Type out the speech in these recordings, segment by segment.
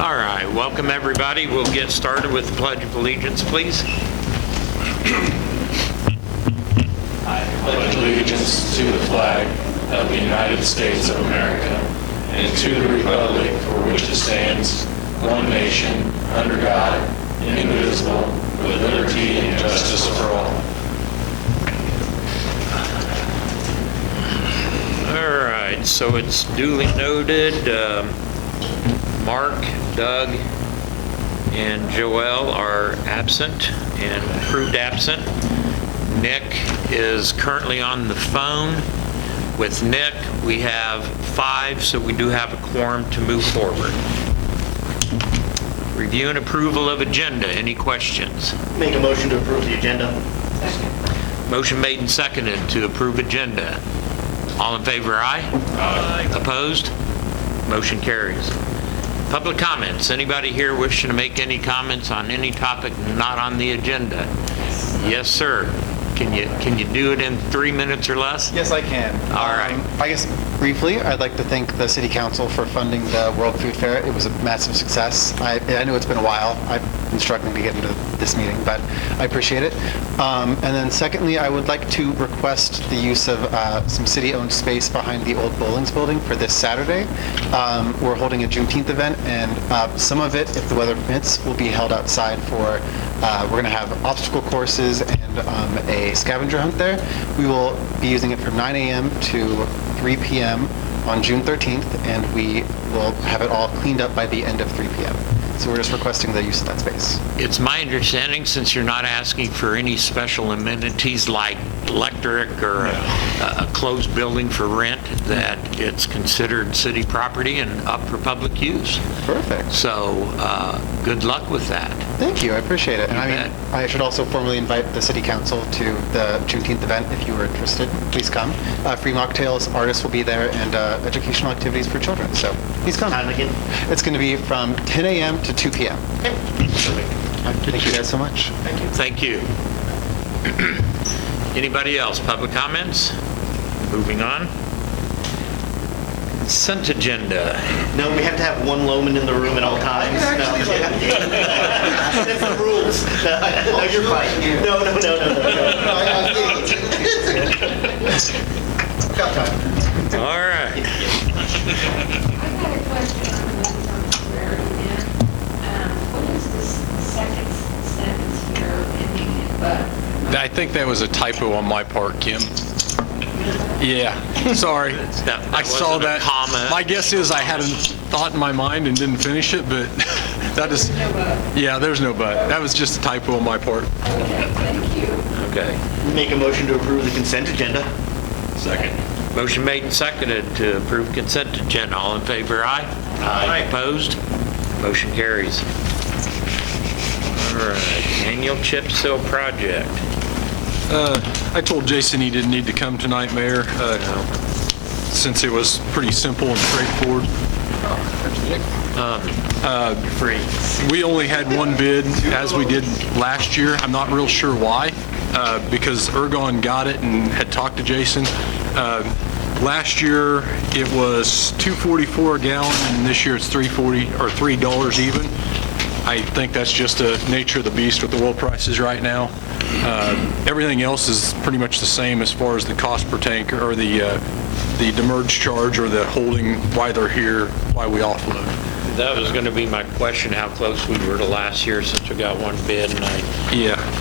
All right, welcome everybody. We'll get started with the Pledge of Allegiance, please. I pledge allegiance to the flag of the United States of America and to the republic for which it stands, one nation, under God, indivisible, with liberty and justice for all. All right, so it's duly noted. Mark, Doug, and Joelle are absent and proved absent. Nick is currently on the phone. With Nick, we have 5, so we do have a quorum to move forward. Review and approval of agenda. Any questions? Make a motion to approve the agenda. Motion made and seconded to approve agenda. All in favor, aye? Aye. Opposed? Motion carries. Public comments. Anybody here wishing to make any comments on any topic not on the agenda? Yes, sir. Can you do it in 3 minutes or less? Yes, I can. All right. I guess briefly, I'd like to thank the City Council for funding the World Food Fair. It was a massive success. I know it's been a while. I've been struggling to get into this meeting, but I appreciate it. And then secondly, I would like to request the use of some city-owned space behind the old Bowlings building for this Saturday. We're holding a Juneteenth event, and some of it, if the weather permits, will be held outside for, we're going to have obstacle courses and a scavenger hunt there. We will be using it from 9 a.m. to 3 p.m. on June 13th, and we will have it all cleaned up by the end of 3 p.m. So we're just requesting the use of that space. It's my understanding, since you're not asking for any special amenities like electric or a closed building for rent, that it's considered city property and up for public use. Perfect. So good luck with that. Thank you. I appreciate it. And You I mean, bet. I should also formally invite the City Council to the Juneteenth event. If you were interested, please come. Free mocktails, artists will be there, and educational activities for children. So please come. Time again? It's going to be from 10 a.m. to 2 p.m. Thank you guys so much. Thank you. Anybody else? Public comments? Moving on. Consent agenda. No, we have to have one Loman in the room at all times. No. That's the rules. No, you're fine. No. Got time. All right. I had a question on the temporary event. What is this second sentence here, ending in but? I think that was a typo on my part, Kim. Yeah, sorry. That I saw wasn't a that. comma. My guess is I had a thought in my mind and didn't finish it, but that is, yeah, there's no but. That was just a typo on my part. Okay, thank you. Okay. Make a motion to approve the consent agenda. Second. Motion made and seconded to approve consent agenda. All in favor, aye? Aye. Opposed? Motion carries. All right. Annual chip seal project. I told Jason he didn't need to come tonight, Mayor, since it was pretty simple and straightforward. Free. We only had one bid, as we did last year. I'm not real sure why, because Ergon got it and had talked to Jason. Last year, it was $2.44 a gallon, and this year it's $3.40 or $3 even. I think that's just the nature of the beast with the oil prices right now. Everything else is pretty much the same as far as the cost per tank or the demurrage charge or the holding, why they're here, why we offload. That was going to be my question, how close we were to last year since we got one bid. And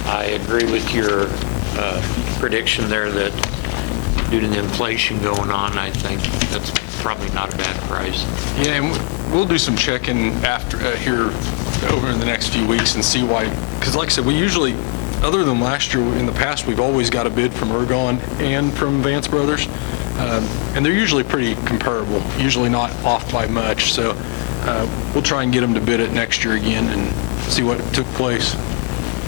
I agree with your prediction there that due to the inflation going on, I think that's probably not a bad price. Yeah, and we'll do some checking after here over the next few weeks and see why, because like I said, we usually, other than last year, in the past, we've always got a bid from Ergon and from Vance Brothers, and they're usually pretty comparable, usually not off by much, so we'll try and get them to bid it next year again and see what took place.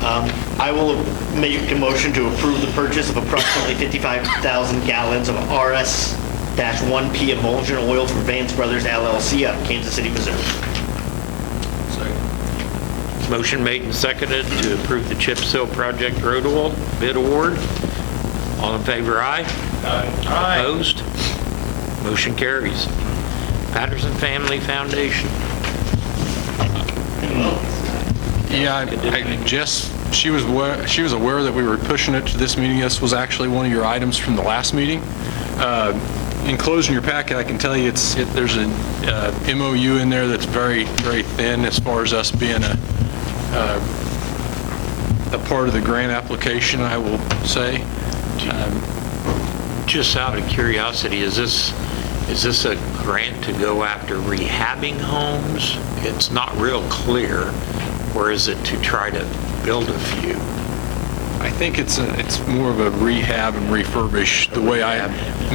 I will make a motion to approve the purchase of approximately 55,000 gallons of RS-1P emulsion oil from Vance Brothers LLC out of Kansas City, Missouri. Motion made and seconded to approve the chip seal project road oil bid award. All in favor, aye? Aye. Opposed? Motion carries. Patterson Family Foundation. Yeah, Jess, she was aware that we were pushing it to this meeting. This was actually one of your items from the last meeting. Enclosed in your packet, I can tell you there's a MOU in there that's very, very thin as far as us being a part of the grant application, I will say. Just out of curiosity, is this a grant to go after rehabbing homes? It's not real clear. Or is it to try to build a few? I think it's more of a rehab and refurbish. The way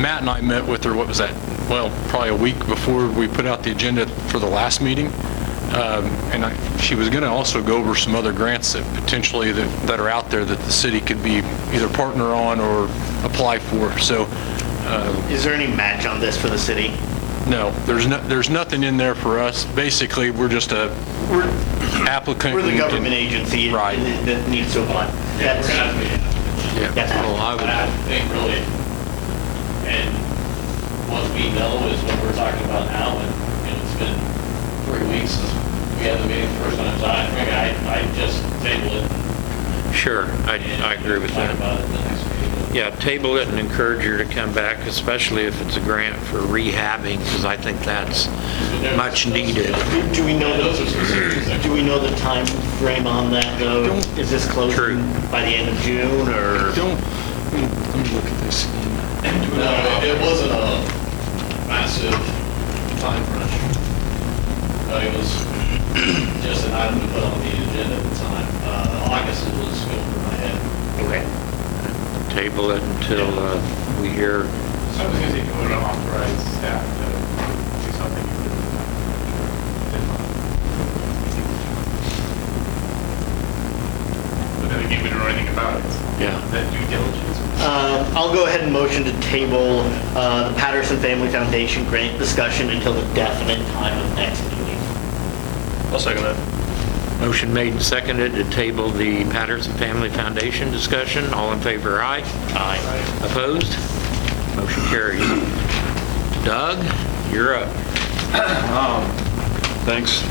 Matt and I met with her, what was that? Well, probably a week before we put out the agenda for the last meeting. And she was going to also go over some other grants that potentially that are out there that the city could be either partner on or apply for. So, Is there any match on this for the city? no, there's nothing in there for us. Basically, we're just a applicant. We're the government agency Right. that needs to apply. That's, Yeah. that's Well, fine. I would, I think really, and what we know is what we're talking about now, and it's been 3 weeks since we had the meeting the first time. So I just table it. sure, I agree with Talk that. about it the next meeting. Yeah, table it and encourage her to come back, especially if it's a grant for rehabbing, because I think that's much needed. Do we know Those are specifics. do we know the time frame on that though? Is this True. closing by the end of June or? Let me look at this. No, it wasn't a massive time crunch. It was just an item to put on the agenda at the time. August was going through my head. Okay. Table it until we hear, So I was going to say, if you want to authorize staff to do something, you would. But then again, we don't know anything about it. yeah. That due diligence. I'll go ahead and motion to table the Patterson Family Foundation grant discussion until the definite time of next meeting. I'll second that. Motion made and seconded to table the Patterson Family Foundation discussion. All in favor, aye? Aye. Opposed? Motion carries. Doug, you're up. Thanks.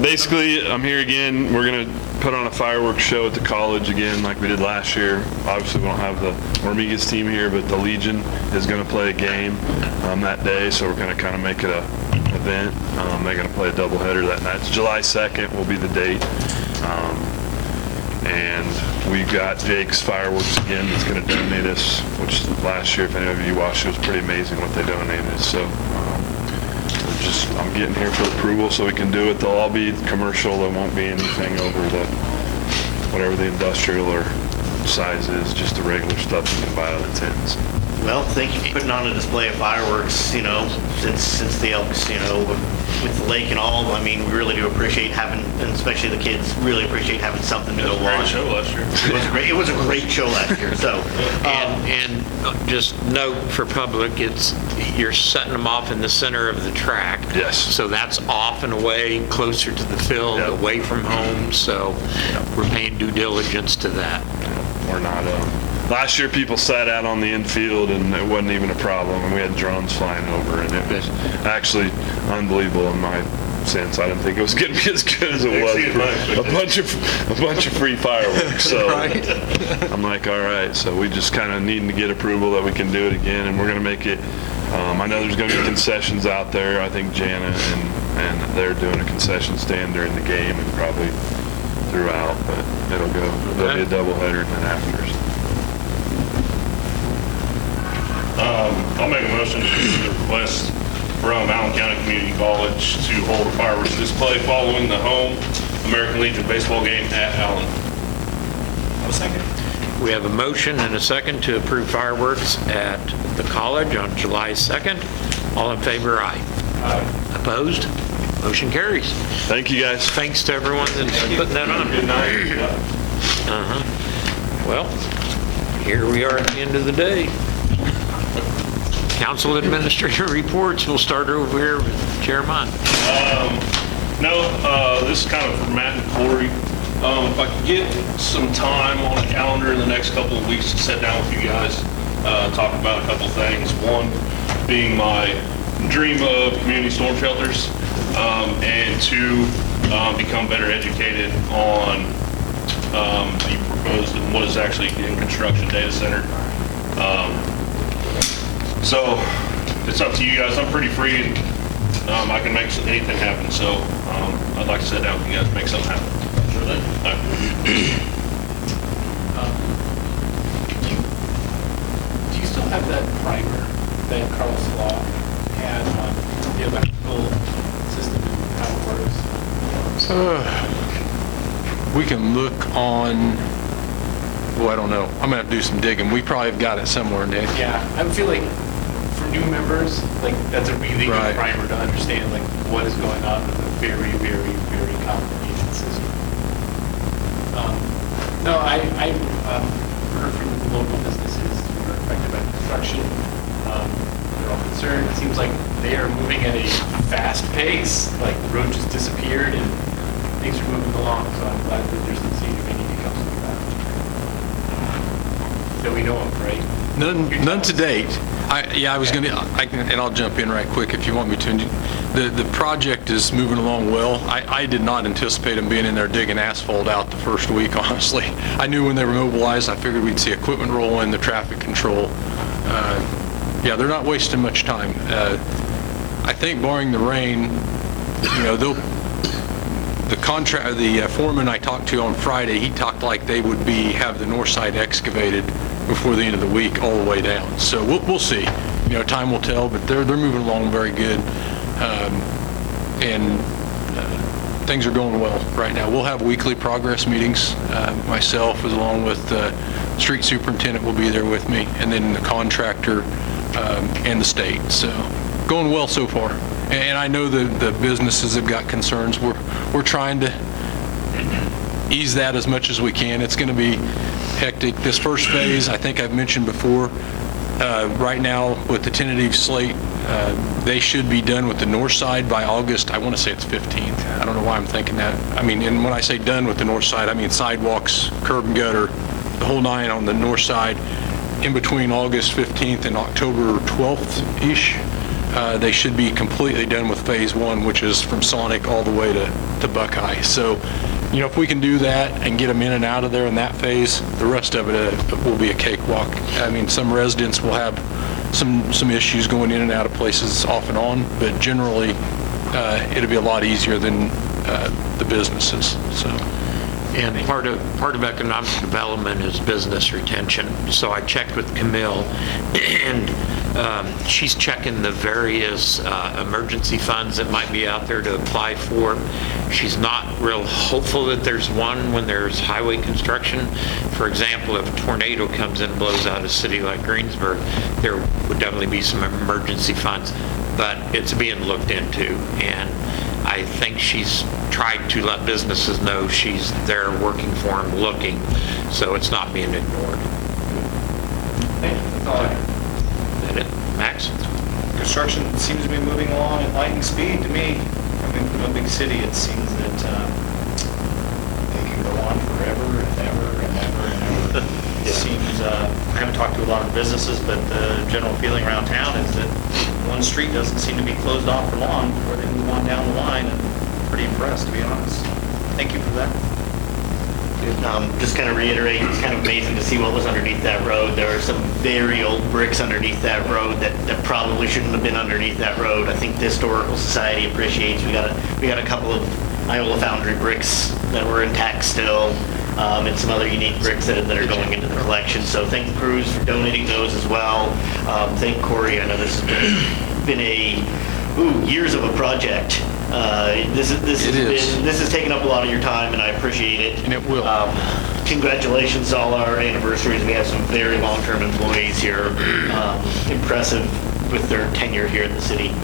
Basically, I'm here again. We're going to put on a fireworks show at the college again like we did last year. Obviously, we don't have the Ormigas team here, but the Legion is going to play a game that day, so we're going to kind of make it a event. They're going to play a doubleheader that night. It's July 2nd will be the date. And we've got Jake's Fireworks again that's going to donate us, which last year, if any of you watched, it was pretty amazing what they donated. So I'm getting here for approval so we can do it. They'll all be commercial. There won't be anything over the, whatever the industrial or size is, just the regular stuff you can buy out of the tins. Well, thank you for putting on a display of fireworks, since the Elks, with the lake and all. I mean, we really do appreciate having, and especially the kids, really appreciate having something to go Great watch. show last year. It was a great show last year, so. And just note for public, you're setting them off in the center of the track. Yes. So that's off and away, closer to the field, Yep. away from home, so we're paying due diligence to that. We're not, last year people sat out on the infield and it wasn't even a problem. And we had drones flying over and it was actually unbelievable in my sense. I didn't think it was going to be as good as it was. For a bunch of free fireworks. So I'm like, all right. So we just kind of need to get approval that we can do it again, and we're going to make it. I know there's going to be concessions out there. I think Jana and they're doing a concession stand during the game and probably throughout, but there'll be a doubleheader and then afters. I'll make a motion to request from Allen County Community College to hold a fireworks display following the home American Legion baseball game at Allen. I'll second. We have a motion and a second to approve fireworks at the college on July 2nd. All in favor, aye. Aye. Opposed? Motion carries. Thank you, guys. Thanks to everyone that's putting that on. Good night. Uh-huh. Well, here we are at the end of the day. Council administrator reports. We'll start over here with Chairman. This is kind of for Matt and Corey. If I could get some time on a calendar in the next couple of weeks to sit down with you guys, talk about a couple of things. One being my dream of community storm shelters. and two, become better educated on the proposed and what is actually in construction data center. So it's up to you guys. I'm pretty free, and I can make anything happen. So I'd like to sit down with you guys and make something happen. Sure thing. All right. Do you still have that primer that Carlos Law had on the electrical system and how it works? We can look on, I don't know. I'm gonna have to do some digging. We probably have got it somewhere, Nick. Yeah, I feel like for new members, like that's a really Right. good primer to understand like what is going on with a very, very, very complicated system. No, I've heard from local businesses who are affected by construction. They're all concerned. It seems like they are moving at a fast pace. Like the road just disappeared and things are moving along. So I'm glad that there's some seed if anything comes from that. That we know of, right? None to date. I was gonna, and I'll jump in right quick if you want me to. The project is moving along well. I did not anticipate them being in there digging asphalt out the first week, honestly. I knew when they were mobilized, I figured we'd see equipment roll in, the traffic control. Yeah, they're not wasting much time. I think barring the rain, you know, the foreman I talked to on Friday, he talked like they would have the north side excavated before the end of the week all the way down. So we'll see. You know, time will tell, but they're moving along very good. And things are going well right now. We'll have weekly progress meetings. Myself, along with the street superintendent, will be there with me, and then the contractor and the state. So going well so far. And I know the businesses have got concerns. We're trying to ease that as much as we can. It's going to be hectic. This first phase, I think I've mentioned before, right now with the tentative slate, they should be done with the north side by August. I want to say it's 15th. I don't know why I'm thinking that. I mean, and when I say done with the north side, I mean sidewalks, curb and gutter, the whole nine on the north side. In between August 15th and October 12th-ish, they should be completely done with phase one, which is from Sonic all the way to Buckeye. So, you know, if we can do that and get them in and out of there in that phase, the rest of it will be a cakewalk. I mean, some residents will have some issues going in and out of places off and on, but generally, it'll be a lot easier than the businesses. So. And part of economic development is business retention. So I checked with Camille, and she's checking the various emergency funds that might be out there to apply for. She's not real hopeful that there's one when there's highway construction. For example, if a tornado comes in and blows out a city like Greensburg, there would definitely be some emergency funds, but it's being looked into. And I think she's tried to let businesses know she's there working for them, looking, so it's not being ignored. That's all I have. That it? Max? Construction seems to be moving along at lightning speed to me. Coming from a big city, it seems that they can go on forever and ever and ever and ever. It seems, I haven't talked to a lot of businesses, but the general feeling around town is that one street doesn't seem to be closed off for long before they move on down the line, and I'm pretty impressed, to be honest. Thank you for that. Just kind of reiterate, it's kind of amazing to see what was underneath that road. There are some very old bricks underneath that road that probably shouldn't have been underneath that road. I think the Historical Society appreciates. We got a couple of Iola Foundry bricks that were intact still, and some other unique bricks that are going into the collection. So thank the crews for donating those as well. Thank Corey. I know this has been years of a project. This has taken up a lot of your time, and I appreciate it. And it will. Congratulations to all our anniversaries. We have some very long-term employees here. Impressive with their tenure here at the city.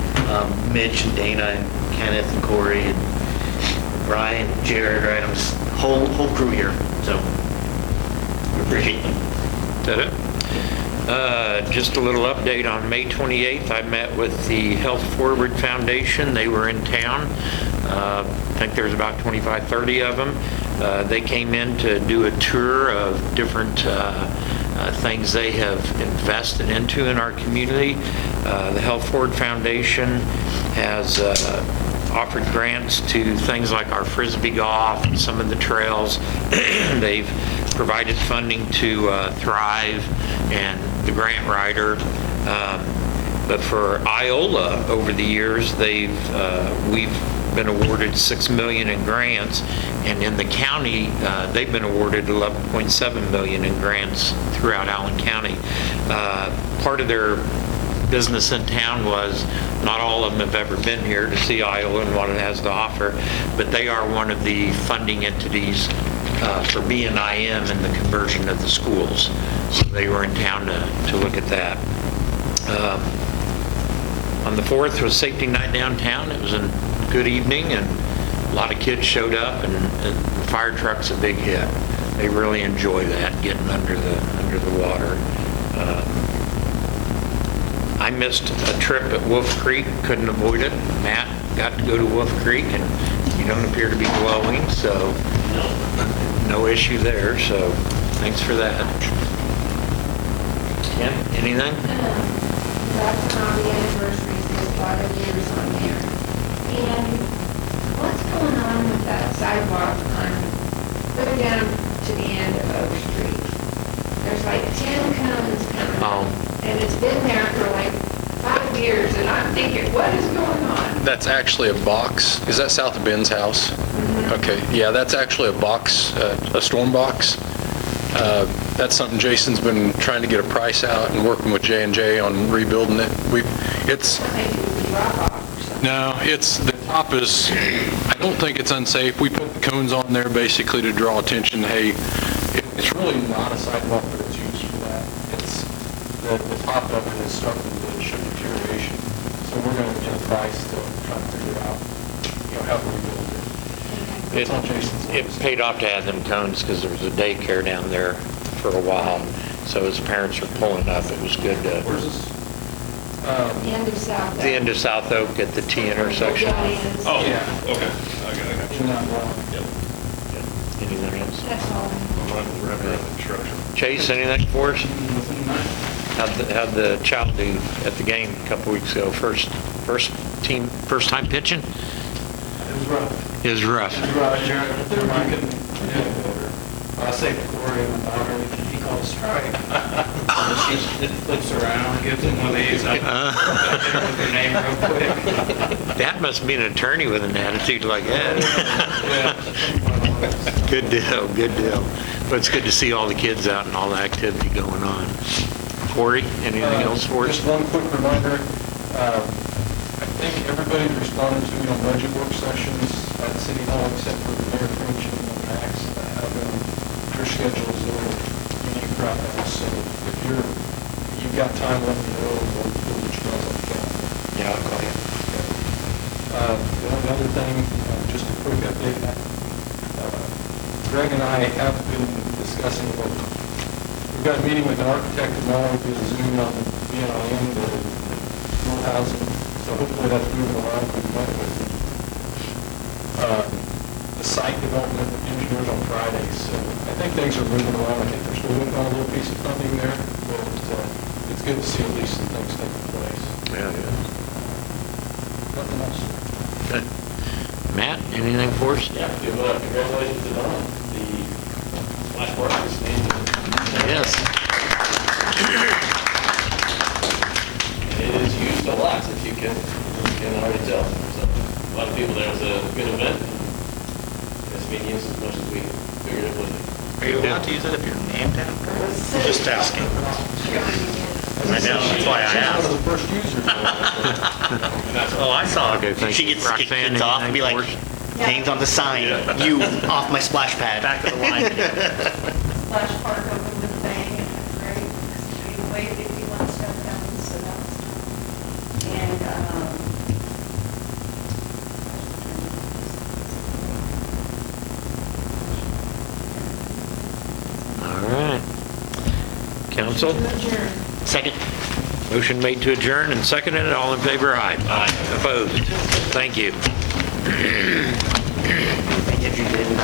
Mitch and Dana and Kenneth and Corey and Brian, Jared, right? Whole crew here. So we appreciate them. Is that it? Just a little update on May 28th. I met with the Health Forward Foundation. They were in town. I think there's about 25, 30 of them. They came in to do a tour of different things they have invested into in our community. The Health Forward Foundation has offered grants to things like our Frisbee golf, and some of the trails. They've provided funding to Thrive and the grant writer. But for Iola, over the years, we've been awarded $6 million in grants, and in the county, they've been awarded $11.7 million in grants throughout Allen County. Part of their business in town was, not all of them have ever been here to see Iola and what it has to offer, but they are one of the funding entities for BNIM and the conversion of the schools. So they were in town to look at that. On the 4th was Safety Night downtown. It was a good evening, and a lot of kids showed up, and the fire truck's a big hit. They really enjoy that, getting under the water. I missed a trip at Wolf Creek, couldn't avoid it. Matt got to go to Wolf Creek, and you don't appear to be glowing, so no issue there, so thanks for that. Ken, anything? That's on the anniversary, there's a lot of years on there. And what's going on with that sidewalk go down to the end of Oak Street? There's like 10 cones coming Oh. and it's been there for like 5 years, and I'm thinking, what is going on? That's actually a box. Is that south of Ben's house? Okay, yeah, that's actually a box, a storm box. That's something Jason's been trying to get a price out and working with J&J on rebuilding it. It's, I think it would be rock off or something. no, the top is, I don't think it's unsafe. We put the cones on there basically to draw attention, hey, it's really not a sidewalk, but it's used for that. It's, the top of it is starting to show deterioration. So we're going to get a price to try to figure out, how to rebuild it. It's on Jason's It list. paid off to have them cones because there was a daycare down there for a while. So his parents were pulling up. It was good to, Where's this? The end of South. the end of South Oak at the T intersection. Oh, Yeah. okay. I got you. In that block. Anything else? That's all. Mine was around construction. Chase, anything for us? How'd the child do at the game a couple weeks ago? First time pitching? It was rough. It was rough. It was rough. Jeremiah couldn't do it better. I say to Corey, my daughter, he called a strike. She flips around, gives him one of these. I with her name real quick. That must be an attorney with an attitude like that. Good deal, good deal. But it's good to see all the kids out and all the activity going on. Corey, anything else for us? Just one quick reminder, I think everybody responded to me on budget work sessions at City Hall except for the Mayor French and Max. Your schedule is a little unique right now, so if you've got time, let me know, and we'll get you guys on the calendar. Yeah, I'll call you. The only other thing, just a quick update, Greg and I have been discussing, we've got a meeting with an architect tomorrow via Zoom on BNIM, the school housing, so hopefully that's moving along. We met with the site development engineers on Friday, so I think things are moving along. I think they're still working on a little piece of funding there, but it's good to see at least some things taking place. Yeah, Nothing else. Good. Matt, anything for us? Yeah, congratulations to Don. The splash park is named. Yes. It is used a lot, if you can already tell. So, a lot of people there. It was a good event. It's being used as much as we figured it would be. Are you allowed to use it if you're named after? Just asking. I know, that's why I One asked. of the first users. Oh, I saw Okay, it. thank She you. gets Roxanne, kicked off and be like, anything hangs on the sign, you off my splash pad. Back of the line. Splash Park opened with a bang, and it was great. We waved 51 stuff down, so that was, and, All right. Council, adjourn. Second. motion made to adjourn and seconded. All in favor, aye. Aye. Opposed? Thank you. And if you didn't,